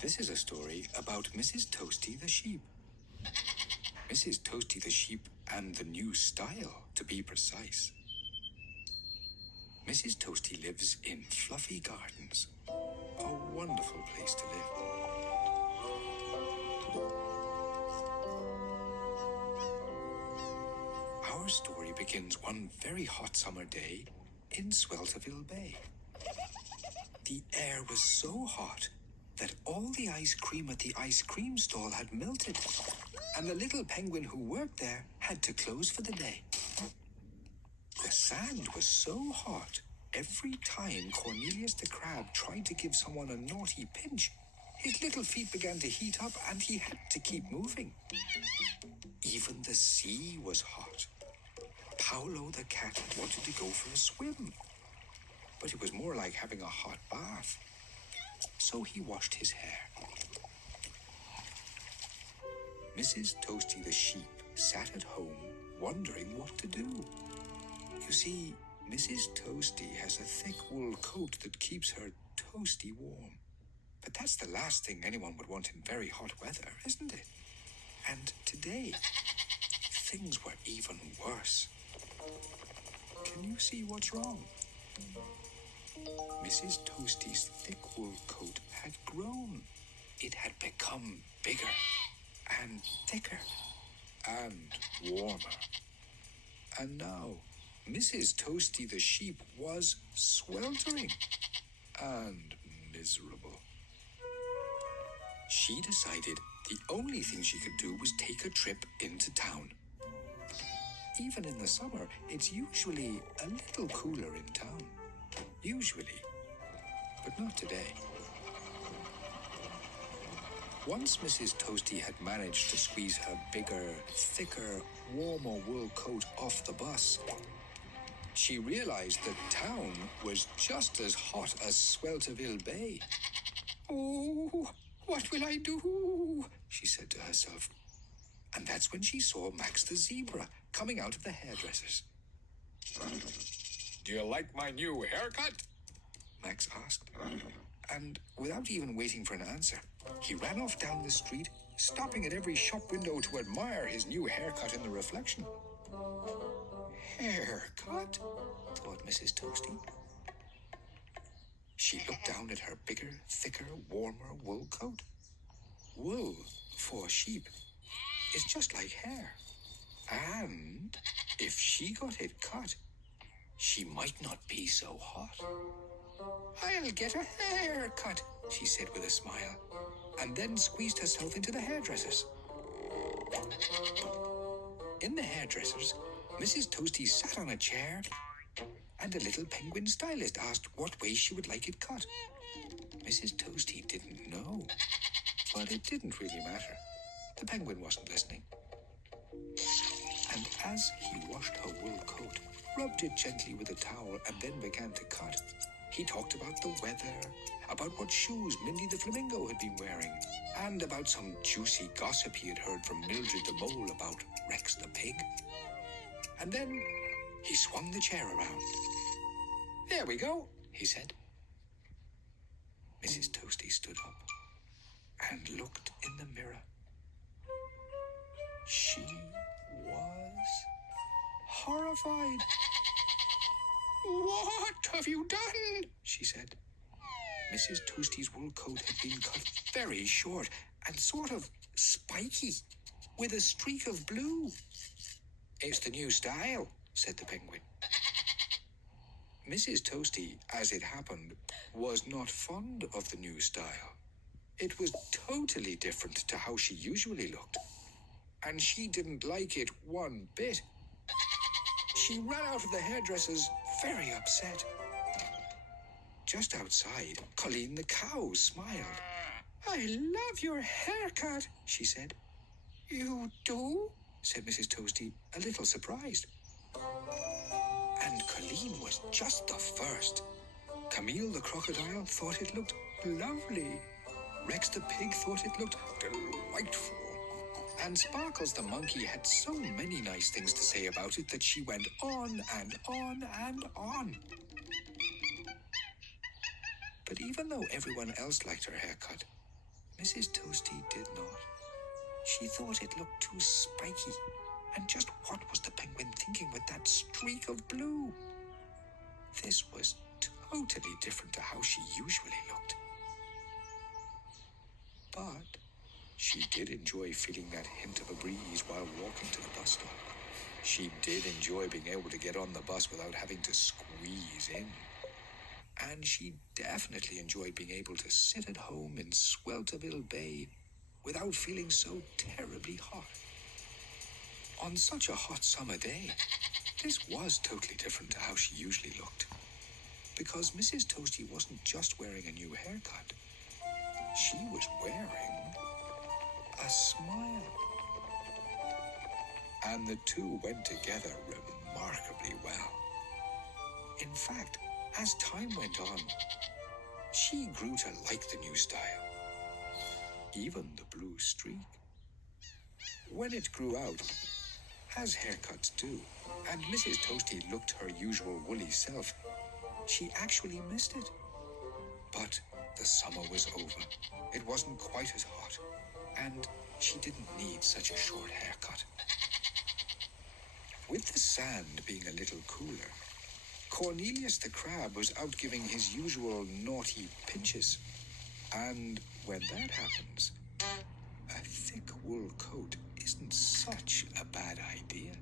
This is a story about Mrs. Toasty the sheep. Mrs. Toasty the sheep and the new style, to be precise. Mrs. Toasty lives in fluffy gardens. A wonderful place to live. Our story begins one very hot summer day in Swelterville Bay. The air was so hot that all the ice cream at the ice cream stall had melted, and the little penguin who worked there had to close for the day. The sand was so hot, every time Cornelius the crab tried to give someone a naughty pinch, his little feet began to heat up and he had to keep moving. Even the sea was hot. Paolo the cat wanted to go for a swim, but it was more like having a hot bath. So he washed his hair. Mrs. Toasty the sheep sat at home wondering what to do. You see, Mrs. Toasty has a thick wool coat that keeps her toasty warm. But that's the last thing anyone would want in very hot weather, isn't it? And today, things were even worse. Can you see what's wrong? Mrs. Toasty's thick wool coat had grown. It had become bigger and thicker and warmer. And now, Mrs. Toasty the sheep was sweltering and miserable. She decided the only thing she could do was take a trip into town. Even in the summer, it's usually a little cooler in town. Usually, but not today. Once Mrs. Toasty had managed to squeeze her bigger, thicker, warmer wool coat off the bus, she realized that town was just as hot as Swelterville Bay. "Oh, what will I do?" she said to herself. And that's when she saw Max the zebra coming out of the hairdresser's. "Do you like my new haircut?" Max asked. And without even waiting for an answer, he ran off down the street, stopping at every shop window to admire his new haircut in the reflection. Haircut? Thought Mrs. Toasty. She looked down at her bigger, thicker, warmer wool coat. Wool, for sheep, is just like hair. And if she got it cut, she might not be so hot. "I'll get a haircut," she said with a smile, and then squeezed herself into the hairdresser's. In the hairdresser's, Mrs. Toasty sat on a chair, and a little penguin stylist asked what way she would like it cut. Mrs. Toasty didn't know, but it didn't really matter. The penguin wasn't listening. And as he washed her wool coat, rubbed it gently with a towel, and then began to cut, he talked about the weather, about what shoes Mindy the flamingo had been wearing, and about some juicy gossip he had heard from Mildred the mole about Rex the pig. And then he swung the chair around. "There we go," he said. Mrs. Toasty stood up and looked in the mirror. She was horrified. "What have you done?" she said. Mrs. Toasty's wool coat had been cut very short and sort of spiky, with a streak of blue. "It's the new style," said the penguin. Mrs. Toasty, as it happened, was not fond of the new style. It was totally different to how she usually looked, and she didn't like it one bit. She ran out of the hairdresser's very upset. Just outside, Colleen the cow smiled. "I love your haircut," she said. "You do?" said Mrs. Toasty, a little surprised. And Colleen was just the first. Camille the crocodile thought it looked lovely. Rex the pig thought it looked delightful. And Sparkles the monkey had so many nice things to say about it that she went on and on and on. But even though everyone else liked her haircut, Mrs. Toasty did not. She thought it looked too spiky. And just what was the penguin thinking with that streak of blue? This was totally different to how she usually looked. But she did enjoy feeling that hint of a breeze while walking to the bus stop. She did enjoy being able to get on the bus without having to squeeze in. And she definitely enjoyed being able to sit at home in Swelterville Bay without feeling so terribly hot. On such a hot summer day, this was totally different to how she usually looked. Because Mrs. Toasty wasn't just wearing a new haircut. She was wearing a smile. And the two went together remarkably well. In fact, as time went on, she grew to like the new style. Even the blue streak. When it grew out, as haircuts do, and Mrs. Toasty looked her usual woolly self, she actually missed it. But the summer was over. It wasn't quite as hot, and she didn't need such a short haircut. With the sand being a little cooler, Cornelius the crab was out giving his usual naughty pinches. And when that happens, a thick wool coat isn't such a bad idea.